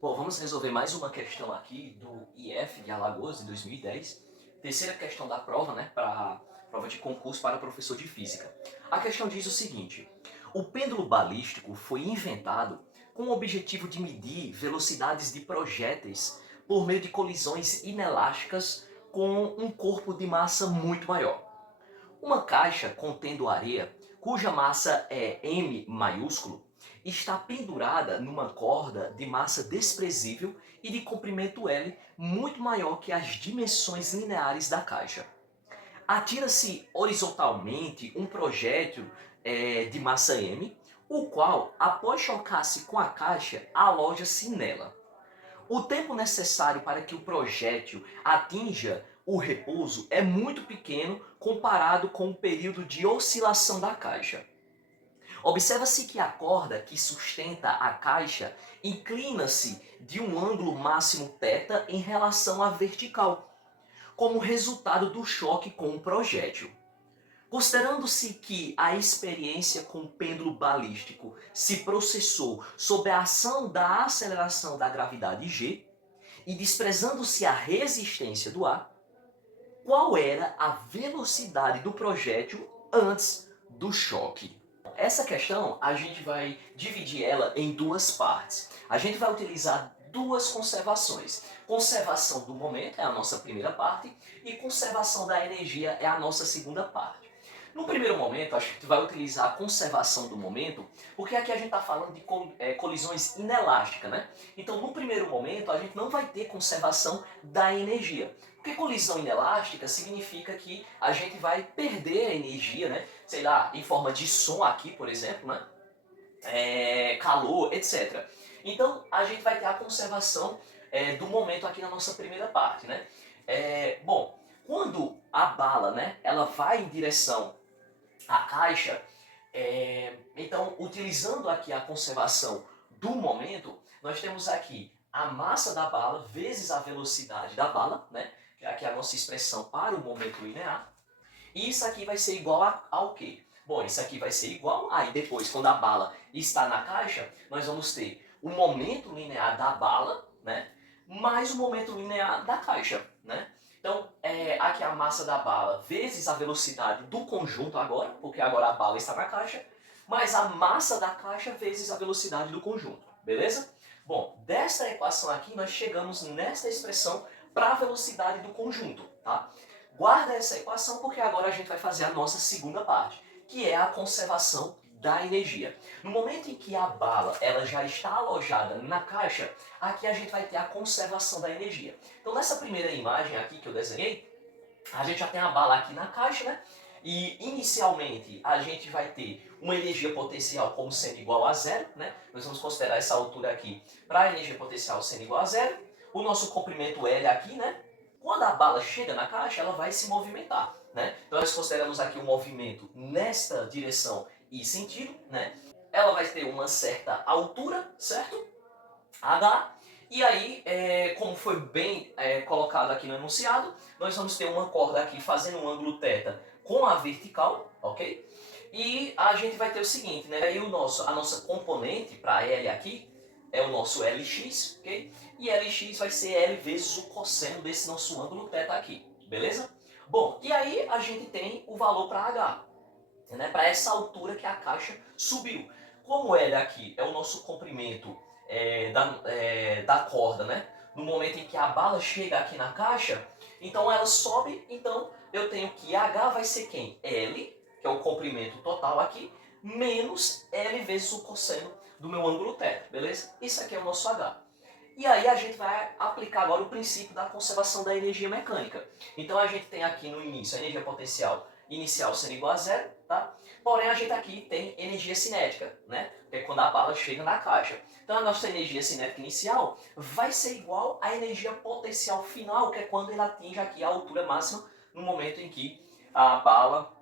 Bom, vamos resolver mais uma questão aqui do IF de Alagoas de 2010. Terceira questão da prova, né, para prova de concurso para professor de física. A questão diz o seguinte: o pêndulo balístico foi inventado com o objetivo de medir velocidades de projéteis por meio de colisões inelásticas com um corpo de massa muito maior. Uma caixa contendo areia, cuja massa é M maiúsculo, está pendurada numa corda de massa desprezível e de comprimento L muito maior que as dimensões lineares da caixa. Atira-se horizontalmente um projétil de massa M, o qual, após chocar-se com a caixa, aloja-se nela. O tempo necessário para que o projétil atinja o repouso é muito pequeno comparado com o período de oscilação da caixa. Observa-se que a corda que sustenta a caixa inclina-se de um ângulo máximo θ em relação à vertical, como resultado do choque com o projétil. Considerando-se que a experiência com o pêndulo balístico se processou sob a ação da aceleração da gravidade G, e desprezando-se a resistência do ar, qual era a velocidade do projétil antes do choque? Essa questão a gente vai dividir ela em duas partes. A gente vai utilizar duas conservações. Conservação do momento é a nossa primeira parte e conservação da energia é a nossa segunda parte. No primeiro momento, a gente vai utilizar a conservação do momento, porque aqui a gente está falando de colisões inelásticas, né? Então, no primeiro momento, a gente não vai ter conservação da energia. Porque colisão inelástica significa que a gente vai perder a energia, né? Sei lá, em forma de som aqui, por exemplo, né? Calor, etc. Então, a gente vai ter a conservação do momento aqui na nossa primeira parte, né? Bom, quando a bala, né, ela vai em direção à caixa, então, utilizando aqui a conservação do momento, nós temos aqui a massa da bala vezes a velocidade da bala, né? Que é aqui a nossa expressão para o momento linear. E isso aqui vai ser igual ao quê? Bom, isso aqui vai ser igual, aí depois, quando a bala está na caixa, nós vamos ter o momento linear da bala, né? Mais o momento linear da caixa, né? Então, aqui a massa da bala vezes a velocidade do conjunto agora, porque agora a bala está na caixa, mais a massa da caixa vezes a velocidade do conjunto, beleza? Bom, desta equação aqui nós chegamos nesta expressão para a velocidade do conjunto, tá? Guarda essa equação porque agora a gente vai fazer a nossa segunda parte, que é a conservação da energia. No momento em que a bala ela já está alojada na caixa, aqui a gente vai ter a conservação da energia. Então nessa primeira imagem aqui que eu desenhei, a gente já tem a bala aqui na caixa, né? E inicialmente a gente vai ter uma energia potencial como sendo igual a zero, né? Nós vamos considerar essa altura aqui para a energia potencial sendo igual a zero. O nosso comprimento L aqui, né? Quando a bala chega na caixa, ela vai se movimentar, né? Então nós consideramos aqui o movimento nesta direção e sentido, né? Ela vai ter uma certa altura, certo? H. E aí, como foi bem colocado aqui no enunciado, nós vamos ter uma corda aqui fazendo um ângulo θ com a vertical, ok? E a gente vai ter o seguinte, né? Aí a nossa componente para L aqui é o nosso Lx, ok? E Lx vai ser L vezes o cosseno desse nosso ângulo θ aqui, beleza? Bom, e aí a gente tem o valor para H, né? Para essa altura que a caixa subiu. Como L aqui é o nosso comprimento da corda, né? No momento em que a bala chega aqui na caixa, então ela sobe, então eu tenho que H vai ser quem? L, que é o comprimento total aqui, menos L vezes o cosseno do meu ângulo θ, beleza? Isso aqui é o nosso H. E aí a gente vai aplicar agora o princípio da conservação da energia mecânica. Então a gente tem aqui no início a energia potencial inicial sendo igual a zero, tá? Porém a gente aqui tem energia cinética, né? Que é quando a bala chega na caixa. Então a nossa energia cinética inicial vai ser igual à energia potencial final, que é quando ele atinge aqui a altura máxima no momento em que a bala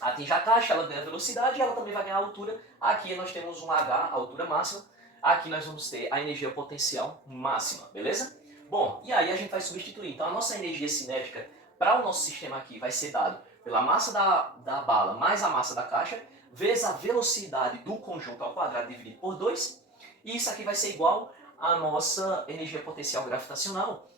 atinge a caixa, ela ganha velocidade e ela também vai ganhar altura. Aqui nós temos um H, a altura máxima. Aqui nós vamos ter a energia potencial máxima, beleza? Bom, e aí a gente vai substituir. Então a nossa energia cinética para o nosso sistema aqui vai ser dado pela massa da bala mais a massa da caixa, vezes a velocidade do conjunto ao quadrado dividido por 2. E isso aqui vai ser igual a nossa energia potencial gravitacional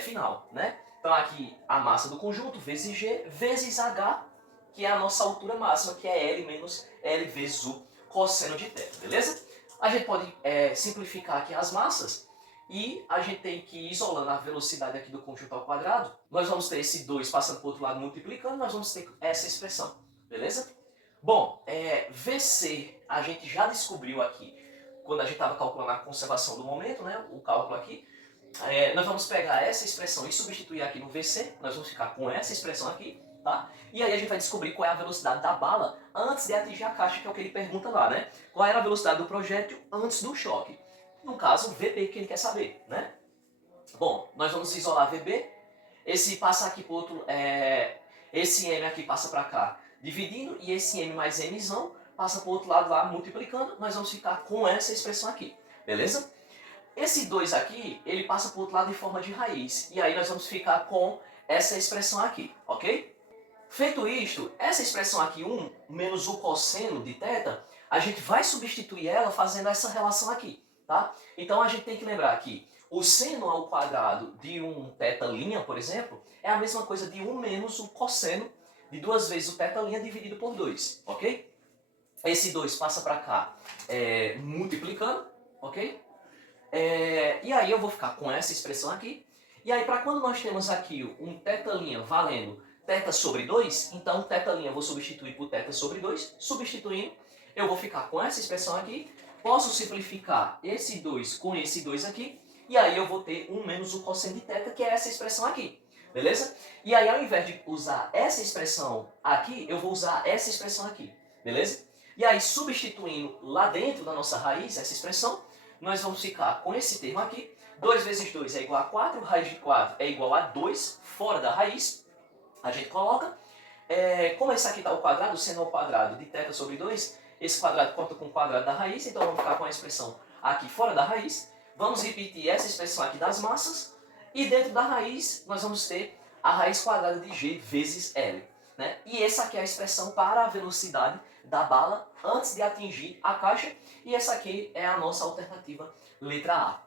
final, né? Então aqui a massa do conjunto vezes G vezes H, que é a nossa altura máxima, que é L menos L vezes o cosseno de θ, beleza? A gente pode simplificar aqui as massas e a gente tem que ir isolando a velocidade aqui do conjunto ao quadrado. Nós vamos ter esse 2 passando para o outro lado multiplicando, nós vamos ter essa expressão, beleza? Bom, VC a gente já descobriu aqui, quando a gente estava calculando a conservação do momento, né, o cálculo aqui. Nós vamos pegar essa expressão e substituir aqui no VC, nós vamos ficar com essa expressão aqui, tá? E aí a gente vai descobrir qual é a velocidade da bala antes de atingir a caixa, que é o que ele pergunta lá, né? Qual era a velocidade do projétil antes do choque? No caso, VB, que ele quer saber, né? Bom, nós vamos isolar VB, esse passa aqui para outro, esse M aqui passa para cá, dividindo, e esse M mais Mzão passa para o outro lado lá, multiplicando, nós vamos ficar com essa expressão aqui, beleza? Esse 2 aqui, ele passa para o outro lado em forma de raiz. E aí nós vamos ficar com essa expressão aqui, ok? Feito isto, essa expressão aqui, 1 menos o cosseno de θ, a gente vai substituir ela fazendo essa relação aqui, tá? Então a gente tem que lembrar que o seno ao quadrado de um θ', por exemplo, é a mesma coisa de 1 menos o cosseno de 2 vezes o θ' dividido por 2, ok? Esse 2 passa para cá multiplicando, ok? E aí eu vou ficar com essa expressão aqui. E aí para quando nós temos aqui um θ' valendo θ sobre 2, então θ' eu vou substituir por θ sobre 2. Substituindo, eu vou ficar com essa expressão aqui. Posso simplificar esse 2 com esse 2 aqui. E aí eu vou ter 1 menos o cosseno de θ, que é essa expressão aqui. Beleza? E aí ao invés de usar essa expressão aqui, eu vou usar essa expressão aqui. Beleza? E aí substituindo lá dentro da nossa raiz, essa expressão, nós vamos ficar com esse termo aqui. 2 vezes 2 é igual a 4, raiz de 4 é igual a 2, fora da raiz. A gente coloca. Como esse aqui está ao quadrado, seno ao quadrado de θ sobre 2, esse quadrado conta com o quadrado da raiz, então vamos ficar com a expressão aqui fora da raiz. Vamos repetir essa expressão aqui das massas. E dentro da raiz, nós vamos ter a raiz quadrada de G vezes L. Né? E essa aqui é a expressão para a velocidade da bala antes de atingir a caixa. E essa aqui é a nossa alternativa letra A.